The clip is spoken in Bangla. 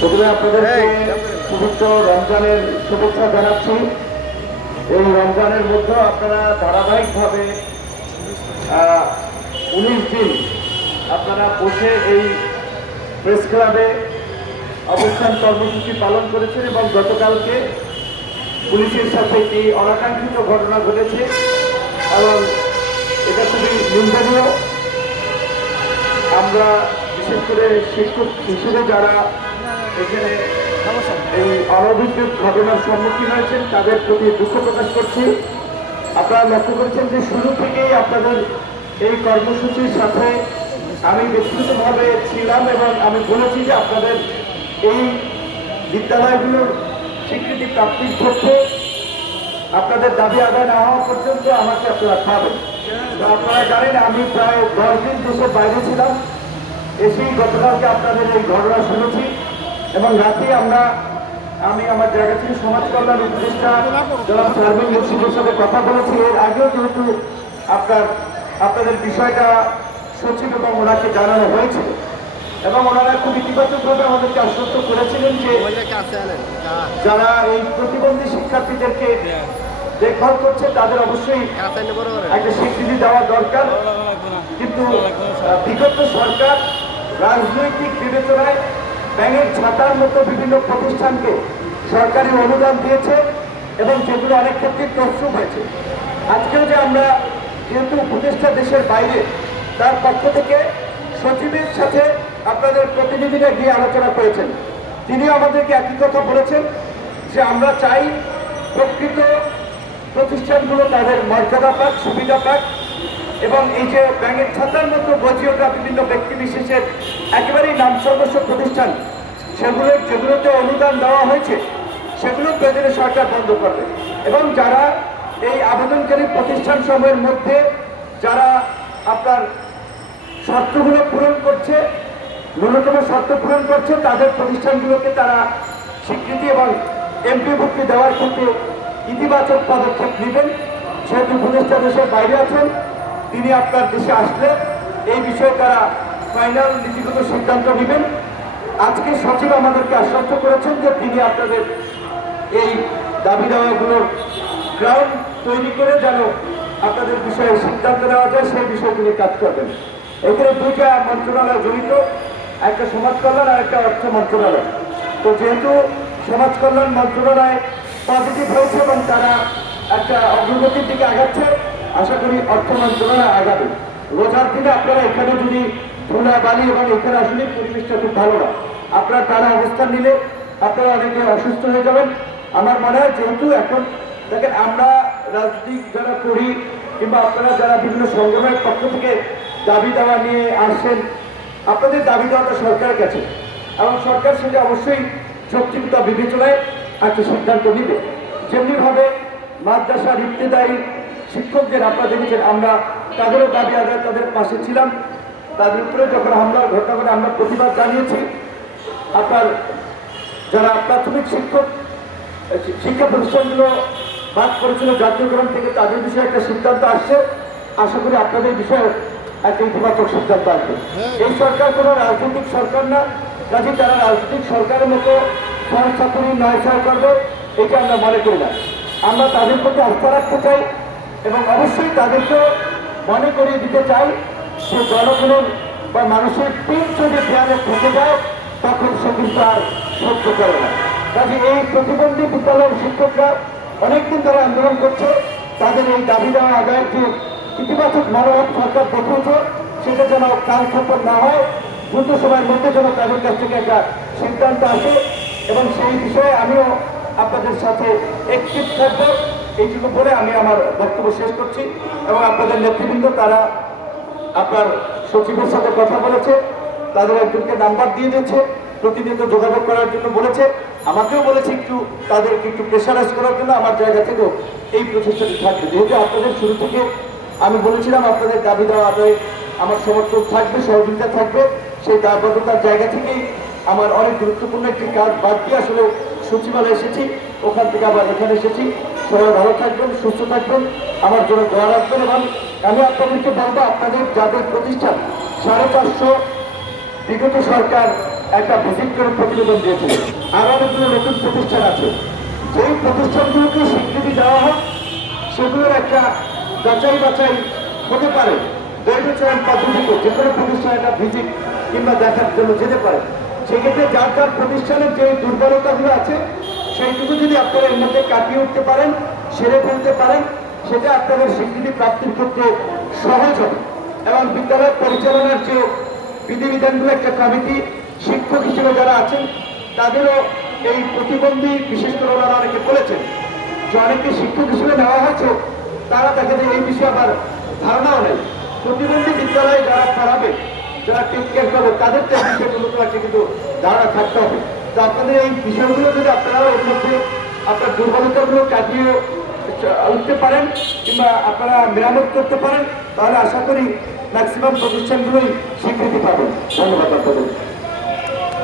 প্রথমে আপনাদেরকে পবিত্র রমজানের শুভেচ্ছা জানাচ্ছি। এই রমজানের মধ্যে আপনারা ধারাবাহিকভাবে 19 দিন আপনারা বসে এই প্রেস ক্লাবে অবস্থান কর্মসূচি পালন করেছেন এবং গতকালকে পুলিশের সাথে একটি অনাকাঙ্ক্ষিত ঘটনা ঘটেছে এবং এটা খুবই নিন্দনীয়। আমরা বিশেষ করে শিক্ষক হিসেবে যারা এখানে এই অনভিজ্ঞ ঘটনার সম্মুখীন হয়েছেন তাদের প্রতি দুঃখ প্রকাশ করছি। আপনারা লক্ষ্য করেছেন যে শুরু থেকেই আপনাদের এই কর্মসূচির সাথে আমি ব্যক্তিগতভাবে ছিলাম এবং আমি বলেছি যে আপনাদের এই বিদ্যালয়গুলোর স্বীকৃতি প্রাপ্তির ক্ষেত্রে আপনাদের দাবি আদায় না হওয়া পর্যন্ত আমাকে আপনারা পাবেন। তো আপনারা জানেন আমি প্রায় 10 দিন দেশের বাইরে ছিলাম, এসেই গতকালকে আপনাদের এই ঘটনা শুনেছি এবং রাতে আমি আমার জায়গা থেকে সমাজ কল্যাণ উপদেষ্টা জনাব শারমিন মুর্শিদের সাথে কথা বলেছি। এর আগেও যেহেতু আপনাদের বিষয়টা সচিব এবং ওনাকে জানানো হয়েছিল এবং ওনারা খুব ইতিবাচকভাবে আমাদেরকে আশ্বস্ত করেছিলেন যে যারা এই প্রতিবন্ধী শিক্ষার্থীদেরকে দেখভাল করছে তাদের অবশ্যই একটা স্বীকৃতি দেওয়া দরকার। কিন্তু বিগত সরকার রাজনৈতিক বিবেচনায় ব্যাঙের ছাতার মতো বিভিন্ন প্রতিষ্ঠানকে সরকারি অনুদান দিয়েছে এবং যেগুলো অনেক ক্ষেত্রে তছরূপ হয়েছে। আজকেও যে আমরা যেহেতু উপদেষ্টা দেশের বাইরে, তার পক্ষ থেকে সচিবের সাথে আপনাদের প্রতিনিধিরা গিয়ে আলোচনা করেছেন। তিনিও আমাদেরকে একই কথা বলেছেন যে আমরা চাই প্রকৃত প্রতিষ্ঠানগুলো তাদের মর্যাদা পাক, সুবিধা পাক এবং এই যে ব্যাঙের ছাতার মতো গজিওটা বিভিন্ন ব্যক্তি বিশেষের একেবারেই নাম সর্বস্ব প্রতিষ্ঠান যেগুলোতে অনুদান দেওয়া হয়েছে সেগুলো প্রয়োজনে সরকার বন্ধ করবে এবং যারা এই আবেদনকারী প্রতিষ্ঠান সমূহের মধ্যে যারা আপনার শর্তগুলো পূরণ করছে, ন্যূনতম শর্ত পূরণ করছে, তাদের প্রতিষ্ঠানগুলোকে তারা স্বীকৃতি এবং এমপিভুক্তি দেওয়ার ক্ষেত্রে ইতিবাচক পদক্ষেপ নেবেন। যেহেতু উপদেষ্টা দেশের বাইরে আছেন, তিনি আপনার দেশে আসলে এই বিষয়ে তারা ফাইনাল নীতিগত সিদ্ধান্ত নেবেন। আজকে সচিব আমাদেরকে আশ্বস্ত করেছেন যে তিনি আপনাদের এই দাবি দাওয়াগুলোর গ্রাউন্ড তৈরি করে যেন আপনাদের বিষয়ে সিদ্ধান্ত নেওয়া যায় সেই বিষয়ে তিনি কাজ করবেন। এখানে দুইটা মন্ত্রণালয় জড়িত, একটা সমাজ কল্যাণ আর একটা অর্থ মন্ত্রণালয়। তো যেহেতু সমাজ কল্যাণ মন্ত্রণালয় পজিটিভ হয়েছে এবং তারা একটা অগ্রগতির দিকে আগাচ্ছে, আশা করি অর্থ মন্ত্রণালয় আগাবে। রোজার দিনে আপনারা এখানে যদি ধুলা বালি এবং এখানে আসলে পরিবেশটা খুব ভালো না, আপনারা তারা অবস্থান নিলে আপনারা অনেকে অসুস্থ হয়ে যাবেন। আমার মনে হয় যেহেতু এখন দেখেন আমরা রাজনীতি যারা করি কিংবা আপনারা যারা বিভিন্ন সংগ্রামের পক্ষ থেকে দাবি দেওয়া নিয়ে আসছেন, আপনাদের দাবি দেওয়াটা সরকারের কাছে এবং সরকার সেটা অবশ্যই যৌক্তিকতা বিবেচনায় একটা সিদ্ধান্ত নিবে। যেমনিভাবে মাদ্রাসার ইবতেদায়ী শিক্ষকদের আপনারা দেখেছেন, আমরা তাদেরও দাবি আদায় তাদের পাশে ছিলাম। তাদের উপরে যখন হামলার ঘটনা করে আমরা প্রতিবাদ জানিয়েছি। আপনার যারা প্রাথমিক শিক্ষা প্রতিষ্ঠানগুলো বাদ করেছিল জাতীয়করণ থেকে, তাদের বিষয়ে একটা সিদ্ধান্ত আসছে। আশা করি আপনাদের বিষয়ে একটা ইতিবাচক সিদ্ধান্ত আসবে। এই সরকার কোনো রাজনৈতিক সরকার না, কাজে তারা রাজনৈতিক সরকারের মতো সংস্থাপনী নয় করবে এটা আমরা মনে করি না। আমরা তাদের প্রতি আস্থা রাখতে চাই এবং অবশ্যই তাদেরকে মনে করিয়ে দিতে চাই যে জনগণের বা মানুষের পিঠ যদি দেয়ালে থেকে যায় তখন সে কিন্তু আর সহ্য করে না। কাজে এই প্রতিবন্ধী বিদ্যালয়ের শিক্ষকরা অনেকদিন ধরে আন্দোলন করছে, তাদের এই দাবি দেওয়া আদায়ের যে ইতিবাচক মনোভাব সরকার দেখিয়েছে সেটা যেন কালক্ষেপণ না হয়, দ্রুত সময়ের মধ্যে যেন তাদের কাছ থেকে একটা সিদ্ধান্ত আসে এবং সেই বিষয়ে আমিও আপনাদের সাথে একটিভ থাকবো। এইটুকু বলে আমি আমার বক্তব্য শেষ করছি এবং আপনাদের নেতৃবৃন্দ তারা আপনার সচিবের সাথে কথা বলেছে, তাদের একজনকে নাম্বার দিয়ে দিয়েছে, প্রতিনিয়ত যোগাযোগ করার জন্য বলেছে, আমাকেও বলেছে একটু তাদেরকে একটু প্রেশারাইজ করার জন্য। আমার জায়গা থেকেও এই প্রচেষ্টাটি থাকবে, যেহেতু আপনাদের শুরু থেকে আমি বলেছিলাম আপনাদের দাবি দেওয়া আদায়ে আমার সমর্থন থাকবে, সহযোগিতা থাকবে। সেই দায়বদ্ধতার জায়গা থেকেই আমার অনেক গুরুত্বপূর্ণ একটি কাজ বাদ দিয়ে আসলে সচিবালয়ে এসেছি, ওখান থেকে আবার এখানে এসেছি। সবাই ভালো থাকবেন, সুস্থ থাকবেন, আমার জন্য দোয়া রাখবেন এবং আমি আপনাদেরকে বলবো আপনাদের যাদের প্রতিষ্ঠান 450 বিগত সরকার একটা ভিজিট করে প্রতিবেদন দিয়েছিল। আর অনেকগুলো নতুন প্রতিষ্ঠান আছে, যেই প্রতিষ্ঠানগুলোকে স্বীকৃতি দেওয়া হয় সেগুলোর একটা যাচাই বাছাই হতে পারে। দৈর্ঘ্যচয়ন পদ্ধতিতে যে কোনো প্রতিষ্ঠান একটা ভিজিট কিংবা দেখার জন্য যেতে পারে। সেক্ষেত্রে যার যার প্রতিষ্ঠানের যে দুর্বলতাগুলো আছে সেইটুকু যদি আপনারা এর মধ্যে কাটিয়ে উঠতে পারেন, সেরে ফেলতে পারেন, সেটা আপনাদের স্বীকৃতি প্রাপ্তির ক্ষেত্রে সহজ হবে। এবং বিদ্যালয় পরিচালনার যে বিধিবিধানগুলো একটা কমিটি, শিক্ষক হিসেবে যারা আছেন তাদেরও এই প্রতিবন্ধী, বিশেষ করে ওনারা অনেকে বলেছেন যে অনেকে শিক্ষক হিসেবে নেওয়া হয়েছে, তারা দেখা যায় এই বিষয়ে আবার ধারণাও নেই। প্রতিবন্ধী বিদ্যালয়ে যারা পড়াবে, যারা টেক কেয়ার করবে, তাদের তো এই বিষয়গুলো একটা কিন্তু ধারণা থাকতে হবে। তো আপনাদের এই বিষয়গুলো যদি আপনারা এর মধ্যে আপনার দুর্বলতাগুলো কাটিয়ে উঠতে পারেন কিংবা আপনারা মেরামত করতে পারেন, তাহলে আশা করি ম্যাক্সিমাম প্রতিষ্ঠানগুলোই স্বীকৃতি পাবেন। ধন্যবাদ আপনাদের।